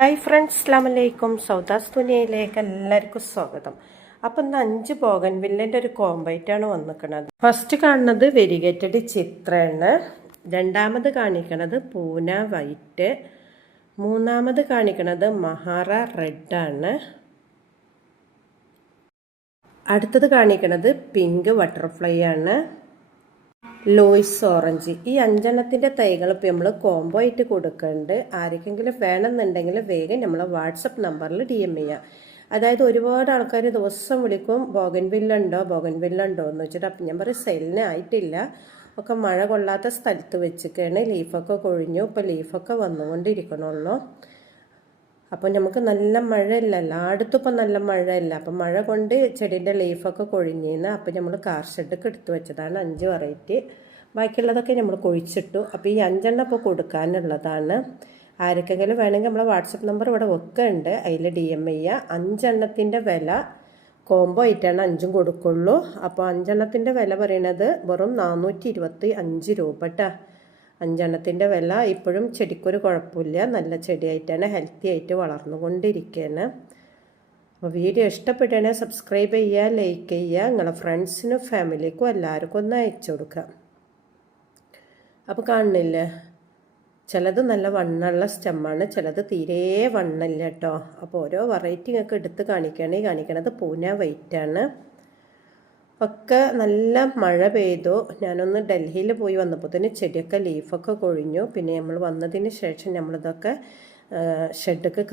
Hi friends, അസ്സലാമു അലൈക്കും. സൗദാസ് ദുനിയയിലേക്ക് എല്ലാവർക്കും സ്വാഗതം. അപ്പം ഇന്ന് 5 ബോഗൺവില്ലിൻ്റെ ഒരു കോമ്പായിട്ടാണ് വന്നിരിക്കുന്നത്. ഫസ്റ്റ് കാണുന്നത് വെരിഗേറ്റഡ് ചിത്രമാണ്. രണ്ടാമത് കാണിക്കുന്നത് പൂന വൈറ്റ്. മൂന്നാമത് കാണിക്കുന്നത് മഹാറ റെഡാണ്. അടുത്തത് കാണിക്കുന്നത് പിങ്ക് ബട്ടർഫ്ലൈ ആണ്. Lies orange. ഈ 5 തൈകൾ ഇപ്പോൾ നമ്മൾ കോംബോ ആയിട്ട് കൊടുക്കുന്നുണ്ട്. ആർക്കെങ്കിലും വേണമെന്നുണ്ടെങ്കിൽ വേഗം നമ്മൾ വാട്സപ്പ് നമ്പറിൽ DM ചെയ്യുക. അതായത് ഒരുപാട് ആൾക്കാർ ദിവസം വിളിക്കും, ബോഗൺവില്ലുണ്ടോ എന്ന് വെച്ചിട്ട്. അപ്പം ഞാൻ പറയും സെല്ലിന് ആയിട്ടില്ല, ഒക്കെ മഴ കൊള്ളാത്ത സ്ഥലത്ത് വെച്ചിട്ടാണ്. ലീഫൊക്കെ കൊഴിഞ്ഞു, ഇപ്പോൾ ലീഫൊക്കെ വന്നുകൊണ്ടിരിക്കണുള്ളൂ. അപ്പോൾ നമുക്ക് നല്ല മഴയില്ല, എല്ലായിടത്തും ഇപ്പം നല്ല മഴയില്ല. അപ്പം മഴ കൊണ്ട് ചെടീൻ്റെ ലീഫൊക്കെ കൊഴിഞ്ഞിന്ന്. അപ്പോൾ നമ്മൾ കാർ ഷെഡൊക്കെ എടുത്തു വെച്ചതാണ് 5 വെറൈറ്റി. ബാക്കിയുള്ളതൊക്കെ നമ്മൾ കൊഴിച്ചിട്ടു. അപ്പോൾ ഈ 5 ഇപ്പോൾ കൊടുക്കാനുള്ളതാണ്. ആർക്കെങ്കിലും വേണമെങ്കിൽ നമ്മൾ വാട്സപ്പ് നമ്പർ ഇവിടെ വെക്കുന്നുണ്ട്, അതിൽ DM ചെയ്യുക. 5 വില കോംബോ ആയിട്ടാണ് 5 കൊടുക്കുള്ളൂ. അപ്പോൾ 5 വില പറയണത് വെറും 425 രൂപ കേട്ടോ. 5 വില. ഇപ്പോഴും ചെടിക്കൊരു കുഴപ്പമില്ല, നല്ല ചെടിയായിട്ടാണ്, ഹെൽത്തി ആയിട്ട് വളർന്നുകൊണ്ടിരിക്കുകയാണ്. അപ്പോൾ വീഡിയോ ഇഷ്ടപ്പെട്ടാണെങ്കിൽ സബ്സ്ക്രൈബ് ചെയ്യുക, ലൈക്ക് ചെയ്യുക, നിങ്ങളുടെ ഫ്രണ്ട്സിനും ഫാമിലിക്കും എല്ലാവർക്കും ഒന്ന് അയച്ചു കൊടുക്കുക. അപ്പോൾ കാണുന്നില്ലേ, ചിലത് നല്ല വണ്ണമുള്ള സ്റ്റെമ്മാണ്, ചിലത് തീരെ വണ്ണമില്ല കേട്ടോ. അപ്പോൾ ഓരോ വെറൈറ്റി ഒക്കെ എടുത്ത് കാണിക്കണത് പൂന വൈറ്റാണ്. ഒക്കെ നല്ല മഴ പെയ്തു. ഞാനൊന്ന് ഡൽഹിയിൽ പോയി വന്നപ്പോൾ തന്നെ ചെടിയൊക്കെ ലീഫൊക്കെ കൊഴിഞ്ഞു. പിന്നെ നമ്മൾ വന്നതിന് ശേഷം നമ്മളിതൊക്കെ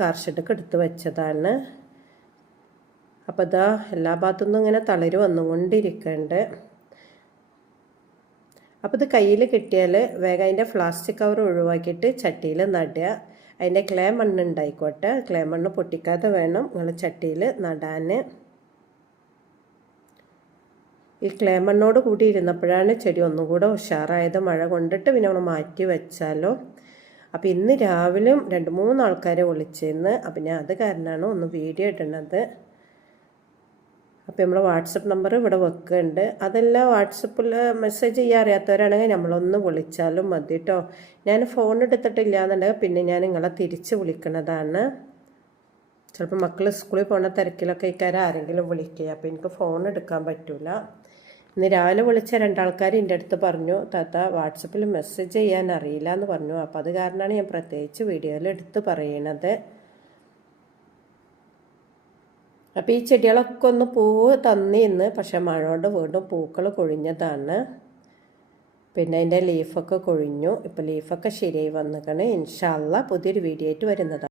കാർ ഷെഡൊക്കെ എടുത്ത് വെച്ചതാണ്. അപ്പോൾ ഇതാ എല്ലാ ഭാഗത്തുനിന്നും ഇങ്ങനെ തളിര് വന്നുകൊണ്ടിരിക്കുന്നുണ്ട്. അപ്പോൾ ഇത് കയ്യിൽ കിട്ടിയാൽ വേഗം അതിൻ്റെ പ്ലാസ്റ്റിക് കവർ ഒഴിവാക്കിയിട്ട് ചട്ടിയിൽ നടുക. അതിൻ്റെ ക്ലേ മണ്ണ് ഉണ്ടായിക്കോട്ടെ, ക്ലേ മണ്ണ് പൊട്ടിക്കാതെ വേണം നിങ്ങൾ ചട്ടിയിൽ നടാൻ. ഈ ക്ലേ മണ്ണോട് കൂടി ഇരുന്നപ്പോഴാണ് ചെടി ഒന്നും കൂടെ ഉഷാറായത്. മഴ കൊണ്ടിട്ട് പിന്നെ നമ്മൾ മാറ്റി വെച്ചാലോ. അപ്പോൾ ഇന്ന് രാവിലെ 2-3 ആൾക്കാരെ വിളിച്ചിരുന്ന്. അപ്പം ഞാൻ അത് കാരണമാണ് ഒന്ന് വീഡിയോ ഇടുന്നത്. അപ്പോൾ നമ്മൾ വാട്സപ്പ് നമ്പർ ഇവിടെ വെക്കുന്നുണ്ട്. അതെല്ലാം വാട്സപ്പിൽ മെസ്സേജ് ചെയ്യാൻ അറിയാത്തവരാണെങ്കിൽ നമ്മളൊന്ന് വിളിച്ചാലും മതി കേട്ടോ. ഞാൻ ഫോൺ എടുത്തിട്ടില്ല എന്നുണ്ടെങ്കിൽ പിന്നെ ഞാൻ നിങ്ങളെ തിരിച്ച് വിളിക്കുന്നതാണ്. ചിലപ്പോൾ മക്കൾ സ്കൂളിൽ പോകുന്ന തിരക്കിലൊക്കെ ഇക്കാരം ആരെങ്കിലും വിളിക്കുക, അപ്പോൾ എനിക്ക് ഫോൺ എടുക്കാൻ പറ്റില്ല. ഇന്ന് രാവിലെ വിളിച്ച 2 ആൾക്കാർ എൻ്റെ അടുത്ത് പറഞ്ഞു, താത്ത വാട്സപ്പിൽ മെസ്സേജ് ചെയ്യാൻ അറിയില്ല എന്ന് പറഞ്ഞു. അപ്പോൾ അത് കാരണമാണ് ഞാൻ പ്രത്യേകിച്ച് വീഡിയോയിൽ എടുത്ത് പറയണത്. അപ്പോൾ ഈ ചെടികളൊക്കെ ഒന്ന് പൂവ് തന്നിന്ന്, പക്ഷെ മഴ കൊണ്ട് വീണ്ടും പൂക്കൾ കൊഴിഞ്ഞതാണ്. പിന്നെ അതിൻ്റെ ലീഫൊക്കെ കൊഴിഞ്ഞു. ഇപ്പോൾ ലീഫൊക്കെ ശരിയായി വന്നിക്കണ്. ഇൻഷാ അല്ലാഹ് പുതിയൊരു വീഡിയോ ആയിട്ട് വരുന്നതാണ്.